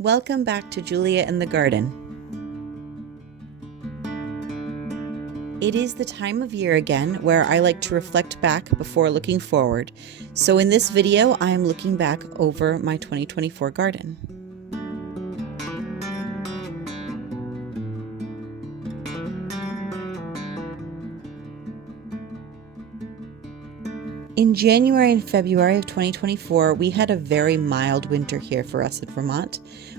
Welcome back to Julia in the Garden. It is the time of year again where I like to reflect back before looking forward. So in this video, I am looking back over my 2024 garden. In January and February of 2024, we had a very mild winter here for us in Vermont.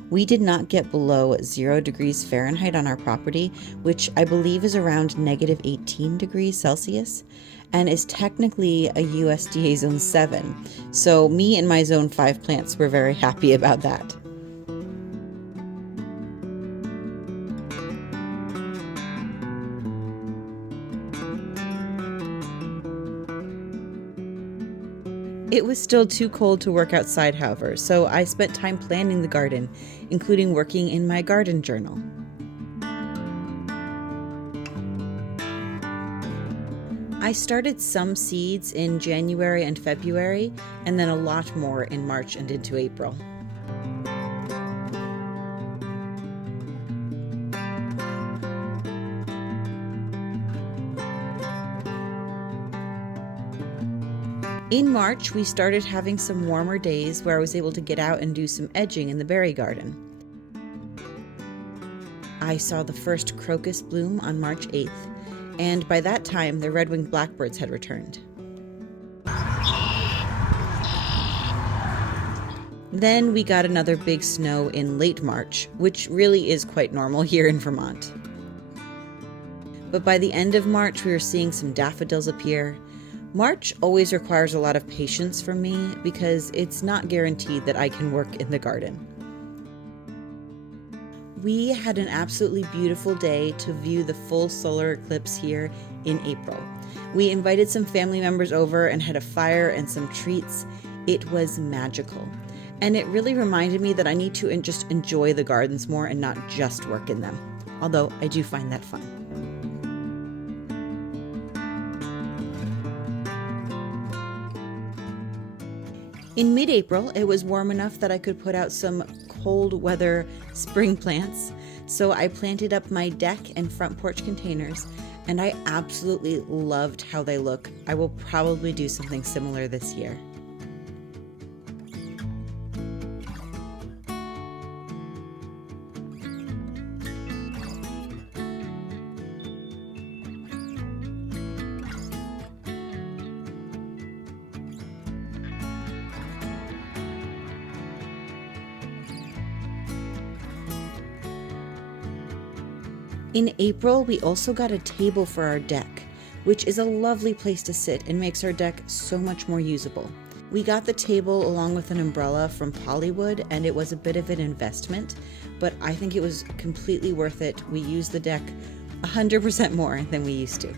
We did not get below 0 degrees Fahrenheit on our property, which I believe is around negative 18 degrees Celsius, and is technically a USDA Zone 7. So me and my Zone 5 plants were very happy about that. It was still too cold to work outside, however, so I spent time planning the garden, including working in my garden journal. I started some seeds in January and February, and then a lot more in March and into April. In March, we started having some warmer days where I was able to get out and do some edging in the berry garden. I saw the first crocus bloom on March 8th, and by that time, the red-winged blackbirds had returned. Then we got another big snow in late March, which really is quite normal here in Vermont. But by the end of March, we were seeing some daffodils appear. March always requires a lot of patience from me because it's not guaranteed that I can work in the garden. We had an absolutely beautiful day to view the full solar eclipse here in April. We invited some family members over and had a fire and some treats. It was magical. And it really reminded me that I need to just enjoy the gardens more and not just work in them. Although I do find that fun. In mid-April, it was warm enough that I could put out some cold weather spring plants, so I planted up my deck and front porch containers, and I absolutely loved how they look. I will probably do something similar this year. In April, we also got a table for our deck, which is a lovely place to sit and makes our deck so much more usable. We got the table along with an umbrella from Polywood, and it was a bit of an investment, but I think it was completely worth it. We used the deck 100% more than we used to.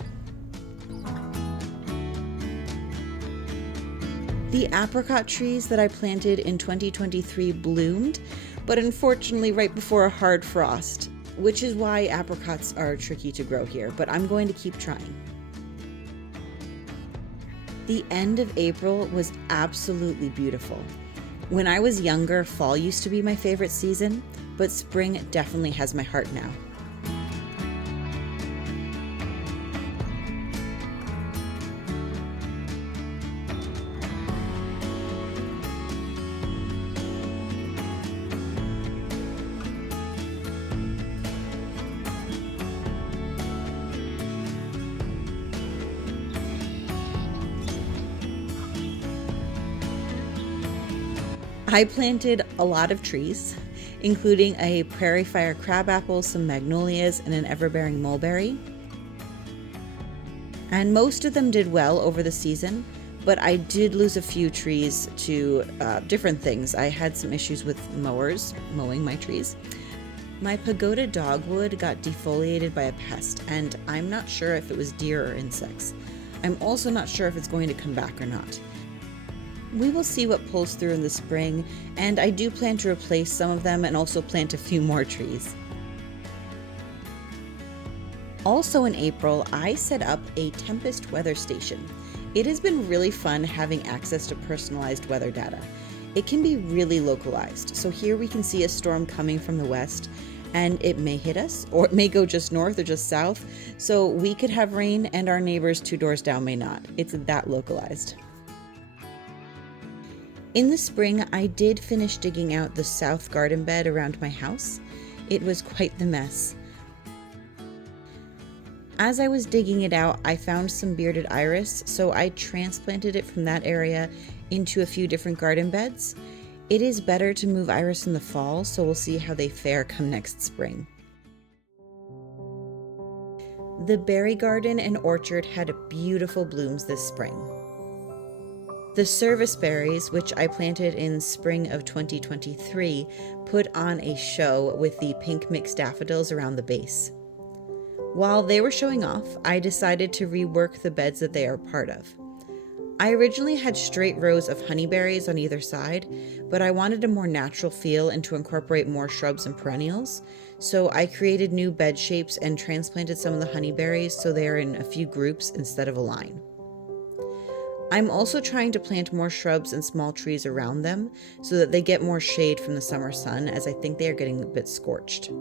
The apricot trees that I planted in 2023 bloomed, but unfortunately right before a hard frost, which is why apricots are tricky to grow here, but I'm going to keep trying. The end of April was absolutely beautiful. When I was younger, fall used to be my favorite season, but spring definitely has my heart now. I planted a lot of trees, including a prairie fire crabapple, some magnolias, and an everbearing mulberry. And most of them did well over the season, but I did lose a few trees to different things. I had some issues with mowers mowing my trees. My pagoda dogwood got defoliated by a pest, and I'm not sure if it was deer or insects. I'm also not sure if it's going to come back or not. We will see what pulls through in the spring, and I do plan to replace some of them and also plant a few more trees. Also in April, I set up a Tempest weather station. It has been really fun having access to personalized weather data. It can be really localized. So here we can see a storm coming from the west, and it may hit us, or it may go just north or just south. So we could have rain and our neighbors 2 doors down may not. It's that localized. In the spring, I did finish digging out the south garden bed around my house. It was quite the mess. As I was digging it out, I found some bearded iris, so I transplanted it from that area into a few different garden beds. It is better to move iris in the fall, so we'll see how they fare come next spring. The berry garden and orchard had beautiful blooms this spring. The service berries, which I planted in spring of 2023, put on a show with the pink mixed daffodils around the base. While they were showing off, I decided to rework the beds that they are part of. I originally had straight rows of honeyberries on either side, but I wanted a more natural feel and to incorporate more shrubs and perennials, so I created new bed shapes and transplanted some of the honeyberries so they are in a few groups instead of a line. I'm also trying to plant more shrubs and small trees around them so that they get more shade from the summer sun, as I think they are getting a bit scorched.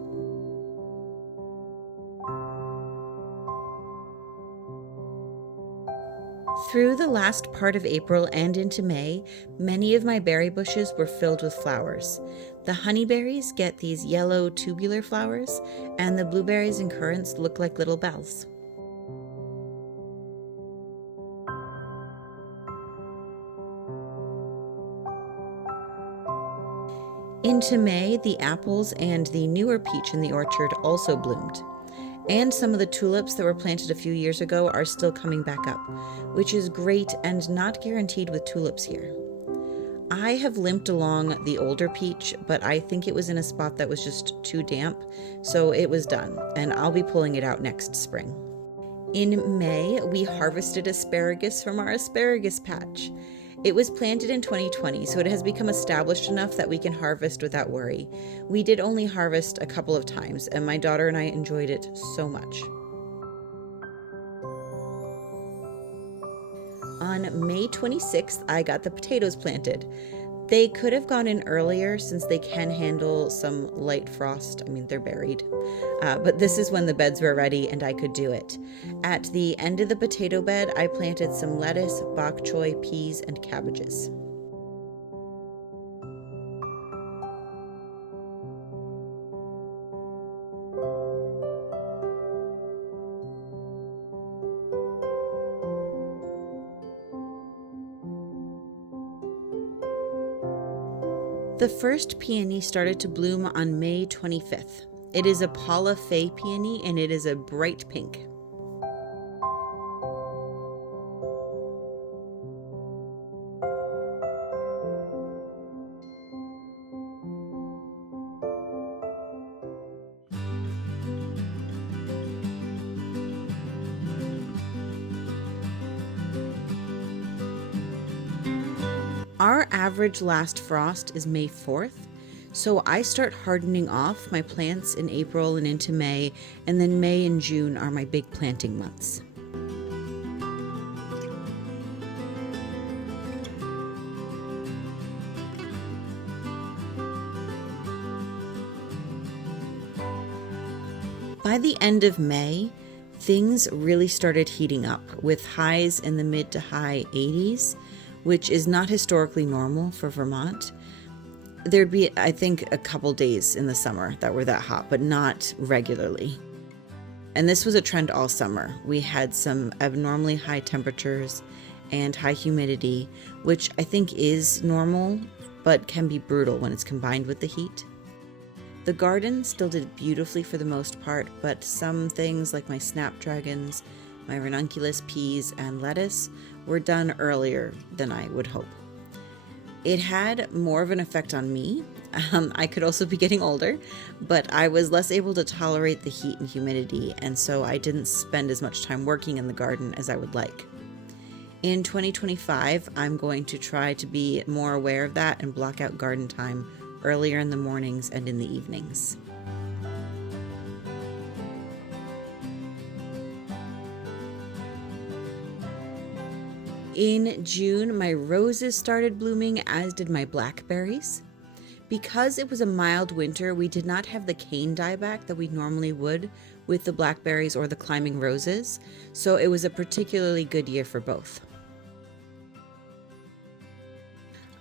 Through the last part of April and into May, many of my berry bushes were filled with flowers. The honeyberries get these yellow tubular flowers, and the blueberries and currants look like little bells. Into May, the apples and the newer peach in the orchard also bloomed. And some of the tulips that were planted a few years ago are still coming back up, which is great and not guaranteed with tulips here. I have limped along the older peach, but I think it was in a spot that was just too damp, so it was done, and I'll be pulling it out next spring. In May, we harvested asparagus from our asparagus patch. It was planted in 2020, so it has become established enough that we can harvest without worry. We did only harvest a couple of times, and my daughter and I enjoyed it so much. On May 26th, I got the potatoes planted. They could have gone in earlier since they can handle some light frost. I mean, they're buried. But this is when the beds were ready and I could do it. At the end of the potato bed, I planted some lettuce, bok choy, peas, and cabbages. The first peony started to bloom on May 25th. It is a Paula Fay peony and it is a bright pink. Our average last frost is May 4th, so I start hardening off my plants in April and into May, and then May and June are my big planting months. By the end of May, things really started heating up with highs in the mid to high 80s, which is not historically normal for Vermont. There'd be, I think, a couple days in the summer that were that hot, but not regularly. And this was a trend all summer. We had some abnormally high temperatures and high humidity, which I think is normal, but can be brutal when it's combined with the heat. The garden still did beautifully for the most part, but some things like my snapdragons, my ranunculus peas, and lettuce were done earlier than I would hope. It had more of an effect on me. I could also be getting older, but I was less able to tolerate the heat and humidity, and so I didn't spend as much time working in the garden as I would like. In 2025, I'm going to try to be more aware of that and block out garden time earlier in the mornings and in the evenings. In June, my roses started blooming, as did my blackberries. Because it was a mild winter, we did not have the cane dieback that we normally would with the blackberries or the climbing roses, so it was a particularly good year for both.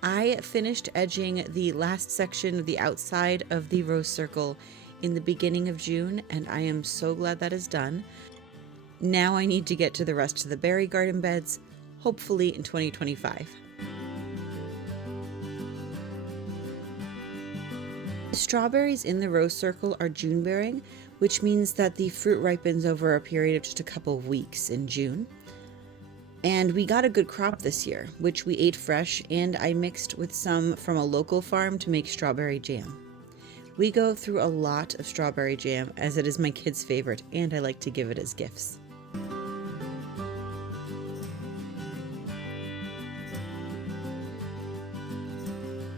I finished edging the last section of the outside of the rose circle in the beginning of June, and I am so glad that is done. Now I need to get to the rest of the berry garden beds, hopefully in 2025. The strawberries in the rose circle are June bearing, which means that the fruit ripens over a period of just a couple of weeks in June. And we got a good crop this year, which we ate fresh, and I mixed with some from a local farm to make strawberry jam. We go through a lot of strawberry jam, as it is my kids' favorite, and I like to give it as gifts.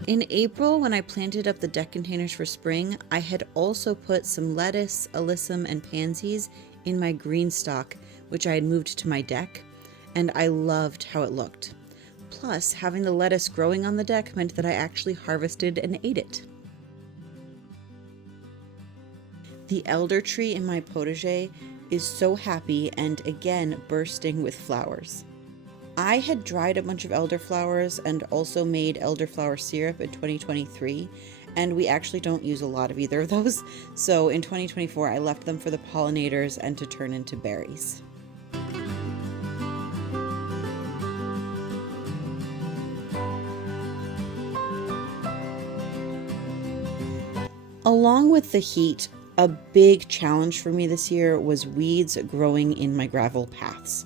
In April, when I planted up the deck containers for spring, I had also put some lettuce, alyssum, and pansies in my green stock, which I had moved to my deck, and I loved how it looked. Plus, having the lettuce growing on the deck meant that I actually harvested and ate it. The elder tree in my potager is so happy and again bursting with flowers. I had dried a bunch of elderflowers and also made elderflower syrup in 2023, and we actually don't use a lot of either of those, so in 2024 I left them for the pollinators and to turn into berries. Along with the heat, a big challenge for me this year was weeds growing in my gravel paths.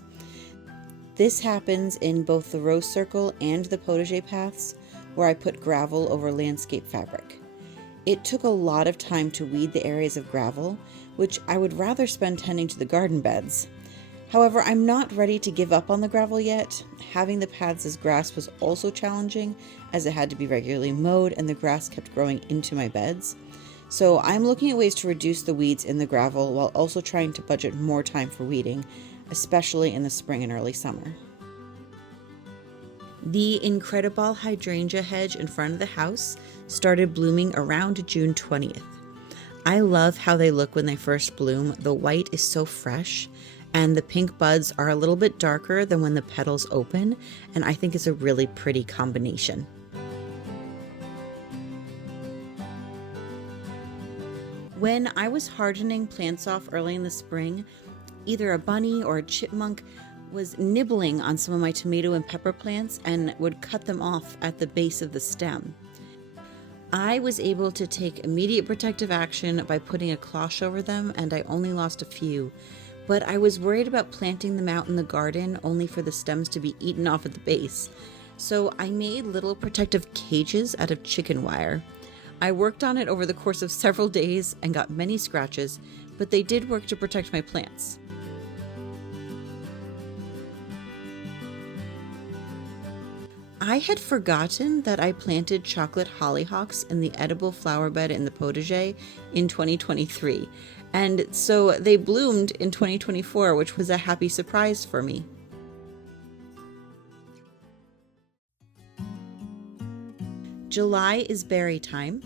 This happens in both the rose circle and the potager paths, where I put gravel over landscape fabric. It took a lot of time to weed the areas of gravel, which I would rather spend tending to the garden beds. However, I'm not ready to give up on the gravel yet. Having the paths as grass was also challenging, as it had to be regularly mowed and the grass kept growing into my beds. So I'm looking at ways to reduce the weeds in the gravel while also trying to budget more time for weeding, especially in the spring and early summer. The Incredible hydrangea hedge in front of the house started blooming around June 20th. I love how they look when they first bloom. The white is so fresh, and the pink buds are a little bit darker than when the petals open, and I think it's a really pretty combination. When I was hardening plants off early in the spring, either a bunny or a chipmunk was nibbling on some of my tomato and pepper plants and would cut them off at the base of the stem. I was able to take immediate protective action by putting a cloche over them, and I only lost a few, but I was worried about planting them out in the garden only for the stems to be eaten off at the base. So I made little protective cages out of chicken wire. I worked on it over the course of several days and got many scratches, but they did work to protect my plants. I had forgotten that I planted chocolate hollyhocks in the edible flower bed in the potager in 2023, and so they bloomed in 2024, which was a happy surprise for me. July is berry time.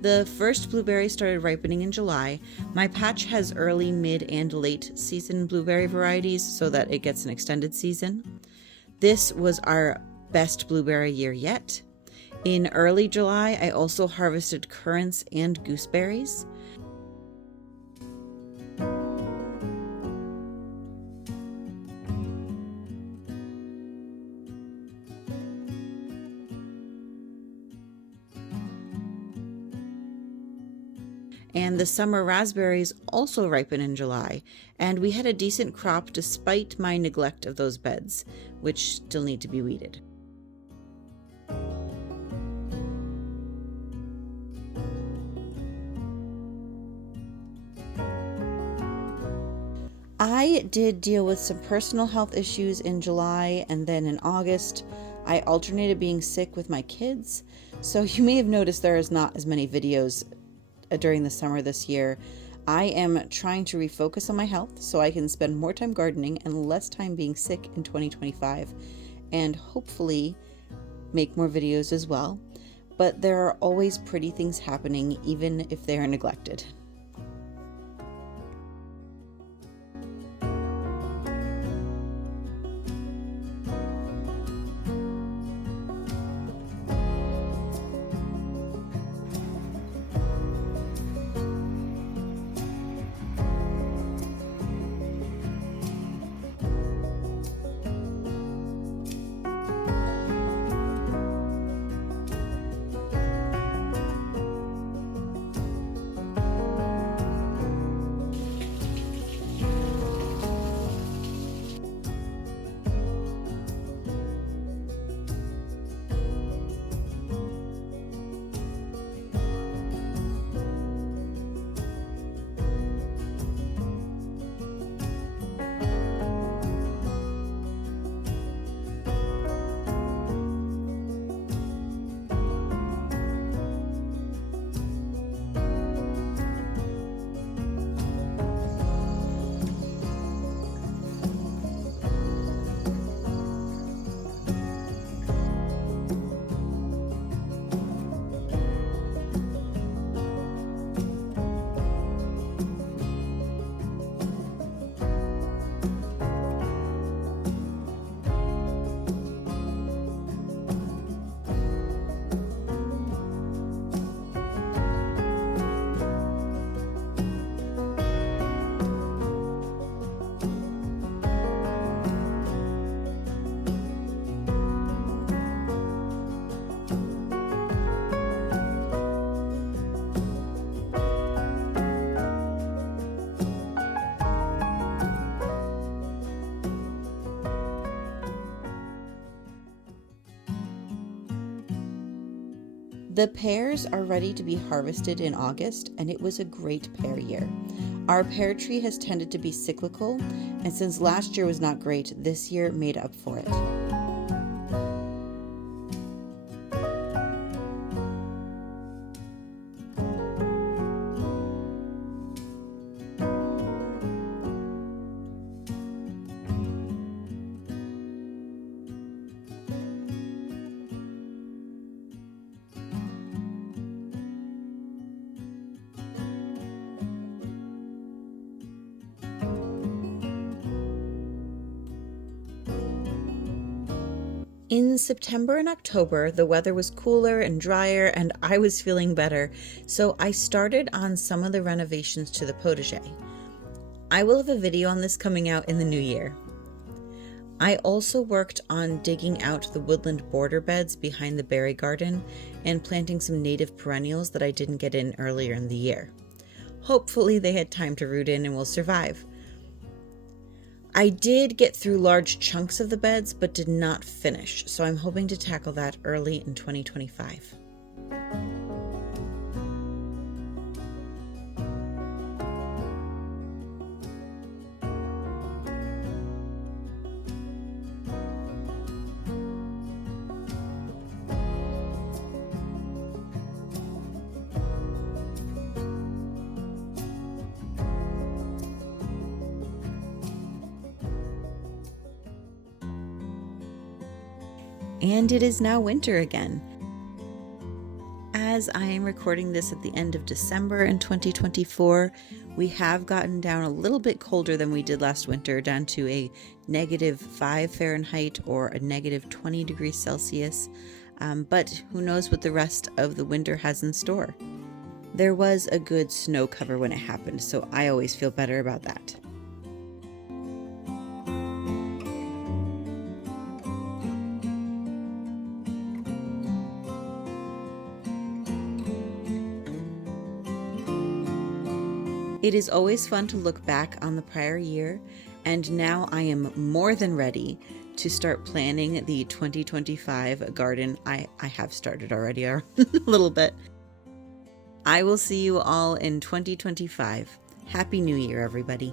The first blueberries started ripening in July. My patch has early, mid, and late season blueberry varieties so that it gets an extended season. This was our best blueberry year yet. In early July, I also harvested currants and gooseberries. And the summer raspberries also ripen in July, and we had a decent crop despite my neglect of those beds, which still need to be weeded. I did deal with some personal health issues in July, and then in August, I alternated being sick with my kids. So you may have noticed there is not as many videos during the summer this year. I am trying to refocus on my health so I can spend more time gardening and less time being sick in 2025. and hopefully make more videos as well. But there are always pretty things happening, even if they are neglected. The pears are ready to be harvested in August, and it was a great pear year. Our pear tree has tended to be cyclical, and since last year was not great, this year made up for it. In September and October, the weather was cooler and drier, and I was feeling better, so I started on some of the renovations to the potager. I will have a video on this coming out in the new year. I also worked on digging out the woodland border beds behind the berry garden and planting some native perennials that I didn't get in earlier in the year. Hopefully they had time to root in and will survive. I did get through large chunks of the beds, but did not finish, so I'm hoping to tackle that early in 2025. And it is now winter again. As I am recording this at the end of December in 2024, we have gotten down a little bit colder than we did last winter, down to a -5 Fahrenheit or a -20 degrees Celsius. But who knows what the rest of the winter has in store. There was a good snow cover when it happened, so I always feel better about that. It is always fun to look back on the prior year, and now I am more than ready to start planning the 2025 garden. I have started already a little bit. I will see you all in 2025. Happy New Year, everybody.